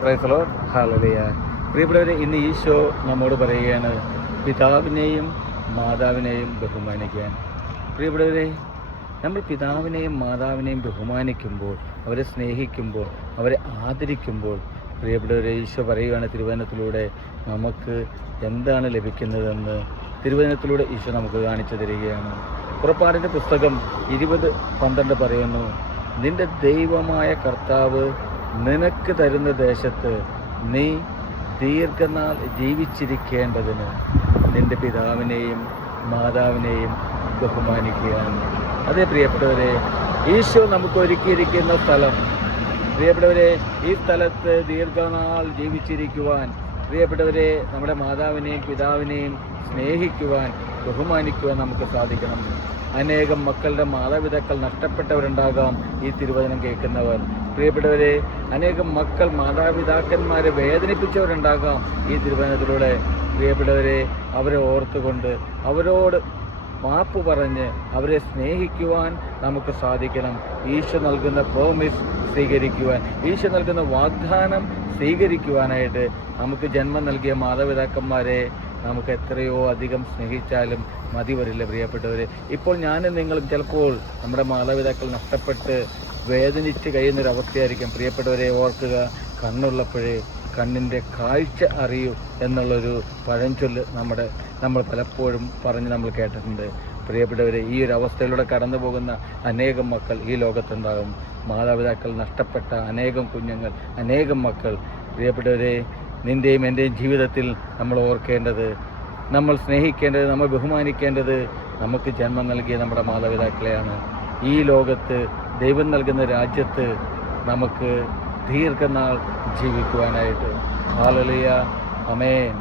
Praise the Lord. Hallelujah. പ്രിയപ്പെട്ടവരെ, ഇന്ന് ഈശോ നമ്മോട് പറയുകയാണ് പിതാവിനെയും മാതാവിനെയും ബഹുമാനിക്കാൻ. പ്രിയപ്പെട്ടവരെ, നമ്മൾ പിതാവിനെയും മാതാവിനെയും ബഹുമാനിക്കുമ്പോൾ, അവരെ സ്നേഹിക്കുമ്പോൾ, അവരെ ആദരിക്കുമ്പോൾ, പ്രിയപ്പെട്ടവരെ, ഈശോ പറയുകയാണ് തിരുവചനത്തിലൂടെ നമുക്ക് എന്താണ് ലഭിക്കുന്നതെന്ന് തിരുവചനത്തിലൂടെ ഈശോ നമുക്ക് കാണിച്ചു തരികയാണ്. പുറപ്പാടിൻ്റെ പുസ്തകം 20:12 പറയുന്നു, നിന്റെ ദൈവമായ കർത്താവ് നിനക്ക് തരുന്ന ദേശത്ത് നീ ദീർഘനാൾ ജീവിച്ചിരിക്കേണ്ടതിന് നിന്റെ പിതാവിനെയും മാതാവിനെയും ബഹുമാനിക്കുകയാണ്. അതേ പ്രിയപ്പെട്ടവരെ, ഈശോ നമുക്ക് ഒരുക്കിയിരിക്കുന്ന സ്ഥലം, പ്രിയപ്പെട്ടവരെ, ഈ സ്ഥലത്ത് ദീർഘനാൾ ജീവിച്ചിരിക്കുവാൻ, പ്രിയപ്പെട്ടവരെ, നമ്മുടെ മാതാവിനെയും പിതാവിനെയും സ്നേഹിക്കുവാൻ, ബഹുമാനിക്കുവാൻ നമുക്ക് സാധിക്കണം. അനേകം മക്കളുടെ മാതാപിതാക്കൾ നഷ്ടപ്പെട്ടവരുണ്ടാകാം ഈ തിരുവചനം കേൾക്കുന്നവർ. പ്രിയപ്പെട്ടവരെ, അനേകം മക്കൾ മാതാപിതാക്കന്മാരെ വേദനിപ്പിച്ചവരുണ്ടാകാം ഈ തിരുവചനത്തിലൂടെ. പ്രിയപ്പെട്ടവരെ, അവരെ ഓർത്തുകൊണ്ട് അവരോട് മാപ്പ് പറഞ്ഞ് അവരെ സ്നേഹിക്കുവാൻ നമുക്ക് സാധിക്കണം. ഈശോ നൽകുന്ന പ്രോമിസ് സ്വീകരിക്കുവാൻ, ഈശോ നൽകുന്ന വാഗ്ദാനം സ്വീകരിക്കുവാനായിട്ട് നമുക്ക് ജന്മം നൽകിയ മാതാപിതാക്കന്മാരെ നമുക്ക് എത്രയോ അധികം സ്നേഹിച്ചാലും മതി വരില്ല. പ്രിയപ്പെട്ടവരെ, ഇപ്പോൾ ഞാനും നിങ്ങളും ചിലപ്പോൾ നമ്മുടെ മാതാപിതാക്കൾ നഷ്ടപ്പെട്ട് വേദനിച്ച് കഴിയുന്നൊരവസ്ഥയായിരിക്കും. പ്രിയപ്പെട്ടവരെ, ഓർക്കുക, കണ്ണുള്ളപ്പോഴേ കണ്ണിൻ്റെ കാഴ്ച അറിയൂ എന്നുള്ളൊരു പഴഞ്ചൊല്ല് നമ്മൾ പലപ്പോഴും പറഞ്ഞ് നമ്മൾ കേട്ടിട്ടുണ്ട്. പ്രിയപ്പെട്ടവരെ, ഈ ഒരു അവസ്ഥയിലൂടെ കടന്നു പോകുന്ന അനേകം മക്കൾ ഈ ലോകത്തുണ്ടാകും. മാതാപിതാക്കൾ നഷ്ടപ്പെട്ട അനേകം കുഞ്ഞുങ്ങൾ, അനേകം മക്കൾ. പ്രിയപ്പെട്ടവരെ, നിൻ്റെയും എൻ്റെയും ജീവിതത്തിൽ നമ്മൾ ഓർക്കേണ്ടത്, നമ്മൾ സ്നേഹിക്കേണ്ടത്, നമ്മൾ ബഹുമാനിക്കേണ്ടത് നമുക്ക് ജന്മം നൽകിയ നമ്മുടെ മാതാപിതാക്കളെയാണ്. ഈ ലോകത്ത് ദൈവം നൽകുന്ന രാജ്യത്ത് നമുക്ക് ദീർഘനാൾ ജീവിക്കുവാനായിട്ട്. ഹല്ലേലൂയ. ആമേൻ.